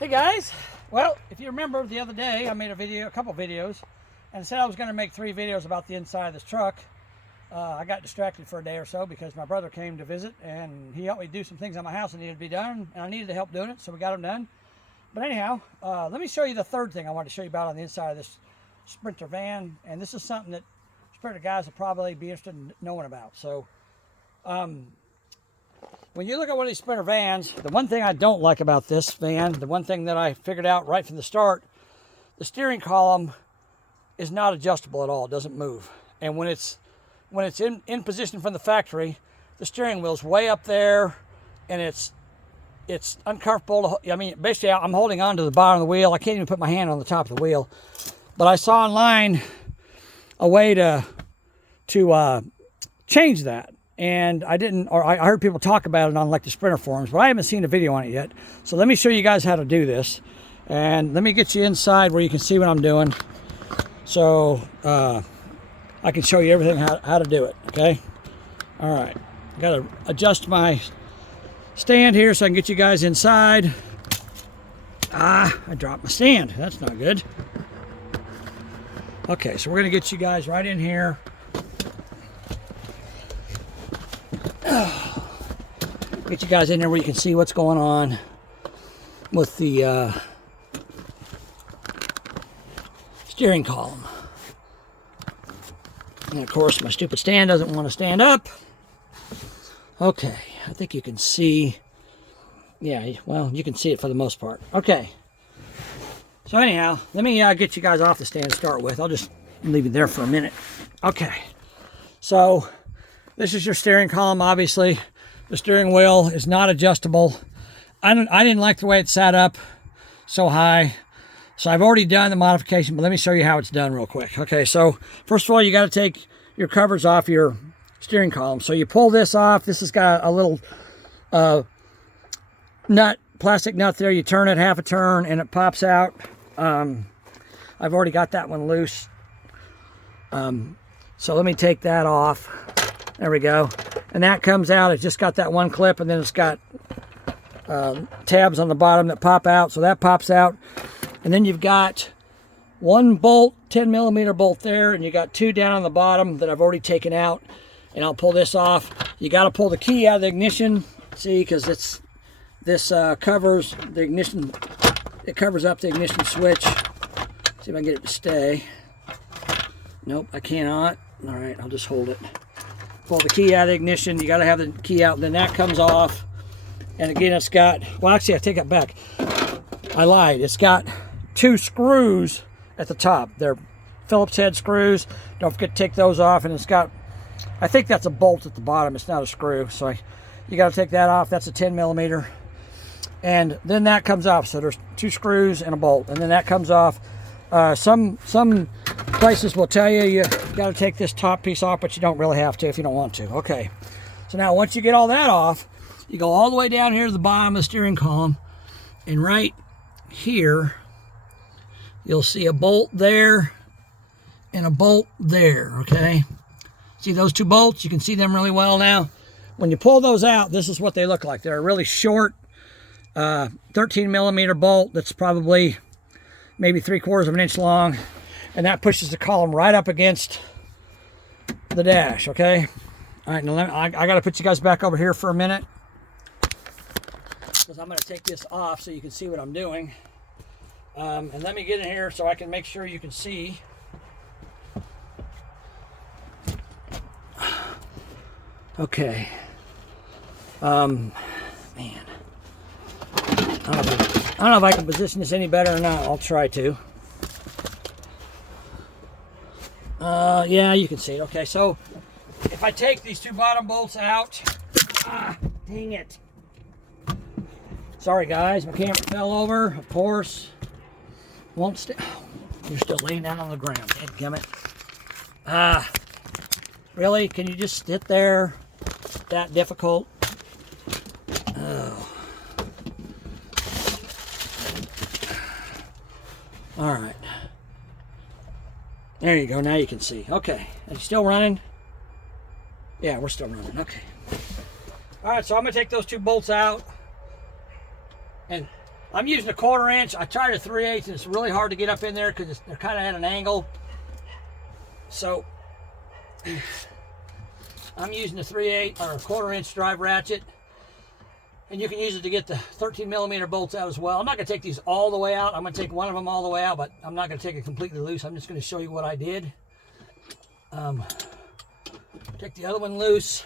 Hey guys, well, if you remember the other day I made a couple videos, and said I was going to make 3 videos about the inside of this truck. I got distracted for a day or so because my brother came to visit and he helped me do some things on my house that needed to be done, and I needed to help doing it, so we got them done. But anyhow, let me show you the third thing I wanted to show you about on the inside of this Sprinter van, and this is something that Sprinter guys will probably be interested in knowing about. So when you look at one of these Sprinter vans, the one thing I don't like about this van, the one thing that I figured out right from the start, the steering column is not adjustable at all. It doesn't move. And when it's in position from the factory, the steering wheel's way up there, and it's uncomfortable. I mean, basically, I'm holding on to the bottom of the wheel. I can't even put my hand on the top of the wheel. But I saw online a way to change that. And I heard people talk about it on like the Sprinter forums, but I haven't seen a video on it yet. So let me show you guys how to do this. And let me get you inside where you can see what I'm doing. So I can show you everything how to do it, okay? All right, I gotta adjust my stand here so I can get you guys inside. I dropped my stand, that's not good. Okay, so we're gonna get you guys right in here. Get you guys in there where you can see what's going on with the steering column. And of course, my stupid stand doesn't want to stand up. Okay, I think you can see. Yeah, well, you can see it for the most part. Okay. So anyhow, let me get you guys off the stand to start with. I'll just leave it there for a minute. Okay. So this is your steering column, obviously. The steering wheel is not adjustable. I didn't like the way it sat up so high. So I've already done the modification, but let me show you how it's done real quick. Okay, so first of all, you got to take your covers off your steering column. So you pull this off. This has got a little plastic nut there. You turn it half a turn and it pops out. I've already got that one loose. So let me take that off. There we go. And that comes out. It's just got that one clip, and then it's got tabs on the bottom that pop out. So that pops out. And then you've got one bolt, 10 millimeter bolt there, and you got 2 down on the bottom that I've already taken out. And I'll pull this off. You got to pull the key out of the ignition, see, because this covers the ignition. It covers up the ignition switch. See if I can get it to stay. Nope, I cannot. All right, I'll just hold it. Pull the key out of the ignition. You got to have the key out. Then that comes off. And again, it's got, well, actually, I take it back. I lied. It's got 2 screws at the top. They're Phillips head screws. Don't forget to take those off. And it's got, I think that's a bolt at the bottom. It's not a screw. So you got to take that off. That's a 10 millimeter. And then that comes off. So there's 2 screws and a bolt. And then that comes off. Some places will tell you you got to take this top piece off, but you don't really have to if you don't want to. Okay. So now once you get all that off, you go all the way down here to the bottom of the steering column, and right here you'll see a bolt there and a bolt there. Okay. See those 2 bolts? You can see them really well now. When you pull those out, this is what they look like. They're a really short 13 millimeter bolt that's probably maybe 3/4 of an inch long, and that pushes the column right up against the dash. Okay. All right, now I got to put you guys back over here for a minute because I'm going to take this off so you can see what I'm doing. And let me get in here so I can make sure you can see. Okay. Man. I don't know if I can position this any better or not. I'll try to. Yeah, you can see it. Okay, so if I take these 2 bottom bolts out, dang it. Sorry guys, my camera fell over, of course. Won't stay. You're still laying down on the ground, dadgummit. Really? Can you just sit there? That difficult? Oh. All right. There you go. Now you can see. Okay. Are you still running? Yeah, we're still running. Okay. All right, so I'm going to take those 2 bolts out. And I'm using a 1/4 inch. I tried a 3/8 and it's really hard to get up in there because they're kind of at an angle. So I'm using a 3/8 or a 1/4 inch drive ratchet. And you can use it to get the 13mm bolts out as well. I'm not going to take these all the way out. I'm going to take one of them all the way out, but I'm not going to take it completely loose. I'm just going to show you what I did. Take the other one loose.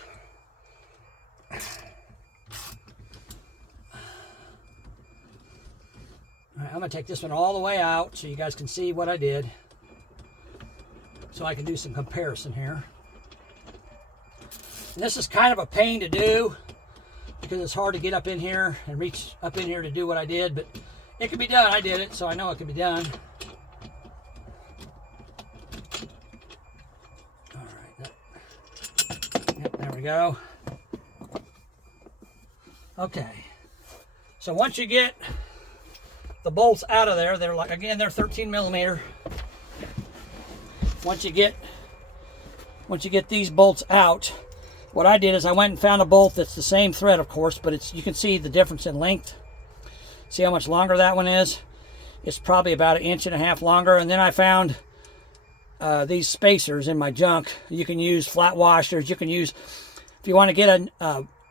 All right, I'm going to take this one all the way out so you guys can see what I did. So I can do some comparison here. And this is kind of a pain to do, because it's hard to get up in here and reach up in here to do what I did, but it can be done. I did it, so I know it can be done. All right, yep, there we go. Okay, so once you get the bolts out of there, they're like, again, they're 13mm. Once you get these bolts out, what I did is I went and found a bolt that's the same thread, of course, but you can see the difference in length. See how much longer that one is? It's probably about 1.5 inches longer. And then I found these spacers in my junk. You can use flat washers. You can use, if you want to get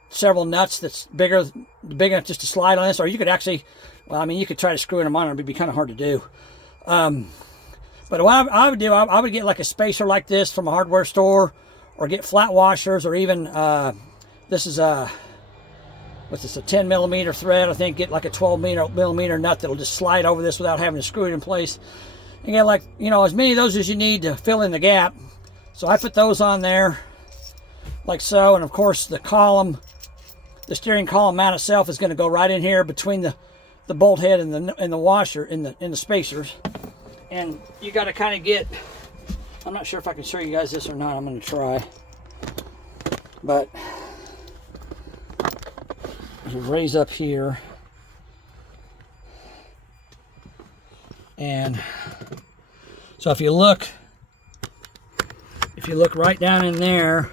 several nuts that's big enough just to slide on this, or you could actually, well, I mean, you could try to screw them on, it'd be kind of hard to do. But what I would do, I would get like a spacer like this from a hardware store, or get flat washers, or even this is a, what's this, a 10mm thread, I think. Get like a 12mm nut that'll just slide over this without having to screw it in place. You get, like, you know, as many of those as you need to fill in the gap. So I put those on there like so, and of course the column, the steering column mount itself is going to go right in here between the bolt head and the washer in the spacers. And you got to kind of get, I'm not sure if I can show you guys this or not. I'm going to try. But you raise up here. And so if you look right down in there,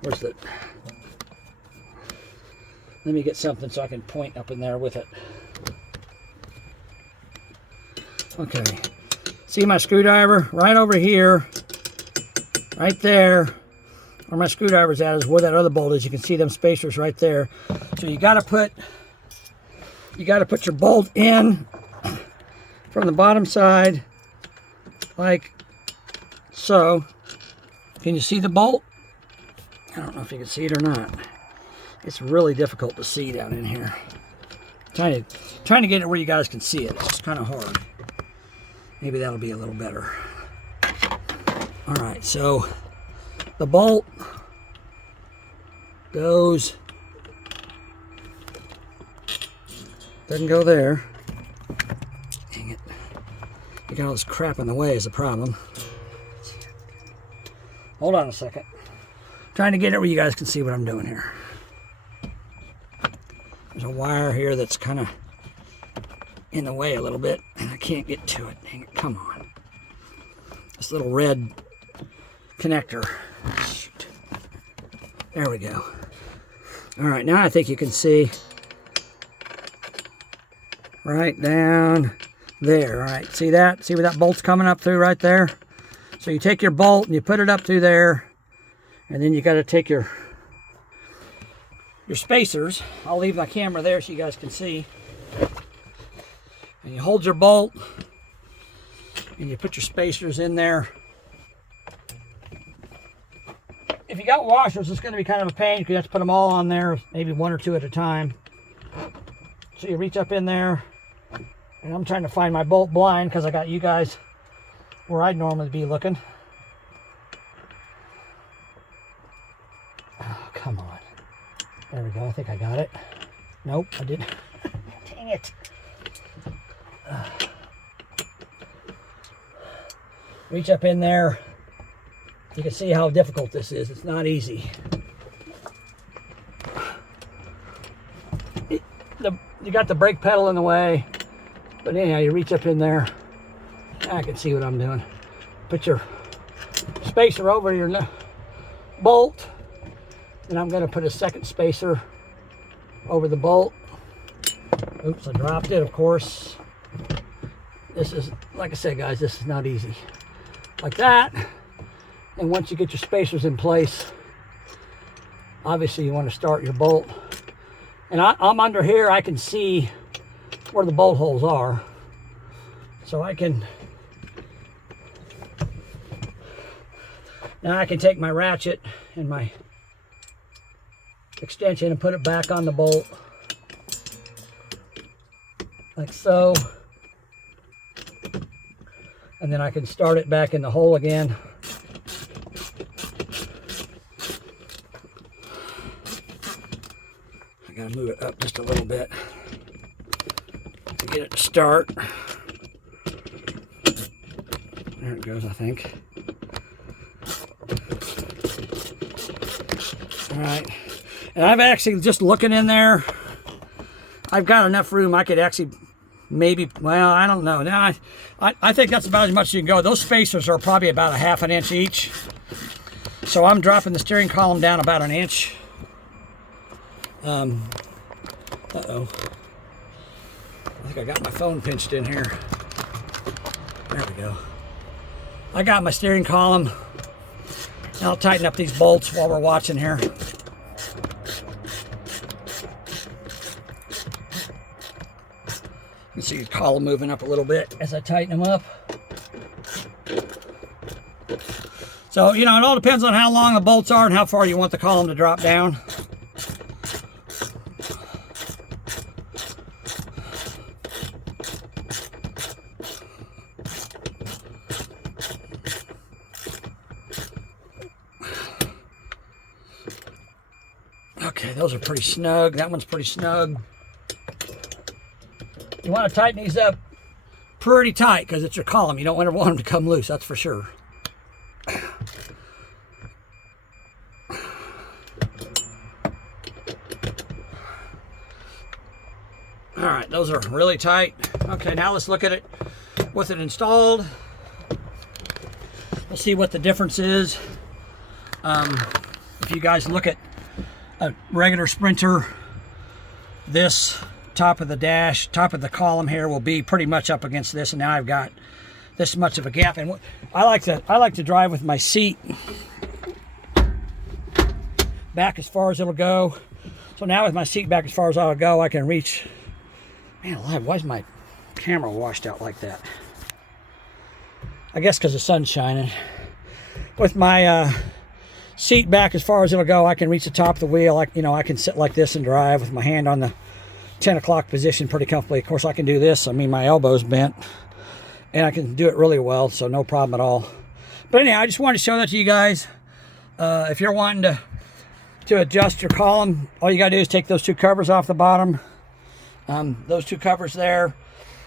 where's it? Let me get something so I can point up in there with it. Okay, see my screwdriver right over here, right there, where my screwdriver's at is where that other bolt is. You can see them spacers right there. So you got to put your bolt in from the bottom side, like so. Can you see the bolt? I don't know if you can see it or not. It's really difficult to see down in here. Trying to get it where you guys can see it. It's just kind of hard. Maybe that'll be a little better. All right, so the bolt goes, doesn't go there. Dang it. You got all this crap in the way is the problem. Hold on a second. Trying to get it where you guys can see what I'm doing here. There's a wire here that's kind of in the way a little bit, and I can't get to it. Dang it, come on. This little red connector. Shoot. There we go. All right, now I think you can see right down there. All right, see that? See where that bolt's coming up through right there? So you take your bolt and you put it up through there, and then you got to take your spacers. I'll leave my camera there so you guys can see. And you hold your bolt and you put your spacers in there. If you got washers, it's going to be kind of a pain because you have to put them all on there, maybe one or two at a time. So you reach up in there, and I'm trying to find my bolt blind because I got you guys where I'd normally be looking. Oh, come on. There we go. I think I got it. Nope, I didn't. Dang it. Reach up in there. You can see how difficult this is. It's not easy. You got the brake pedal in the way, but anyhow, you reach up in there. I can see what I'm doing. Put your spacer over your bolt, And I'm going to put a second spacer over the bolt. Oops, I dropped it, of course. This is, like I said, guys, this is not easy. Like that. And once you get your spacers in place, obviously you want to start your bolt. And I'm under here, I can see where the bolt holes are. So I can, now I can take my ratchet and my extension and put it back on the bolt. Like so. And then I can start it back in the hole again. I gotta move it up just a little bit to get it to start. There it goes, I think. All right. And I've actually, just looking in there, I've got enough room. I could actually maybe, well, I don't know. Now, I think that's about as much as you can go. Those spacers are probably about a ½ inch each. So I'm dropping the steering column down about 1 inch. Uh-oh. I think I got my phone pinched in here. There we go. I got my steering column. Now I'll tighten up these bolts while we're watching here. You can see the column moving up a little bit as I tighten them up. So, you know, it all depends on how long the bolts are and how far you want the column to drop down. Okay, those are pretty snug. That one's pretty snug. You want to tighten these up pretty tight because it's your column. You don't want them to come loose, that's for sure. All right, those are really tight. Okay, now let's look at it with it installed. We'll see what the difference is. If you guys look at a regular Sprinter, this top of the dash, top of the column here will be pretty much up against this, and now I've got this much of a gap. And I like to drive with my seat back as far as it'll go. So now with my seat back as far as I'll go, I can reach. Man alive, why is my camera washed out like that? I guess because the sun's shining. With my seat back as far as it'll go, I can reach the top of the wheel. I can sit like this and drive with my hand on the 10 o'clock position pretty comfortably. Of course, I can do this. I mean, my elbow's bent, and I can do it really well, so no problem at all. But anyhow, I just wanted to show that to you guys. If you're wanting to adjust your column, all you gotta do is take those two covers off the bottom. Those two covers there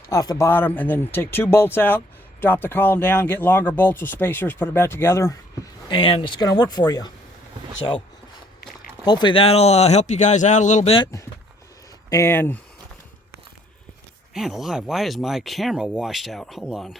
off the bottom, and then take two bolts out, drop the column down, get longer bolts with spacers, put it back together, and it's going to work for you. So hopefully that'll help you guys out a little bit. And man alive, why is my camera washed out? Hold on.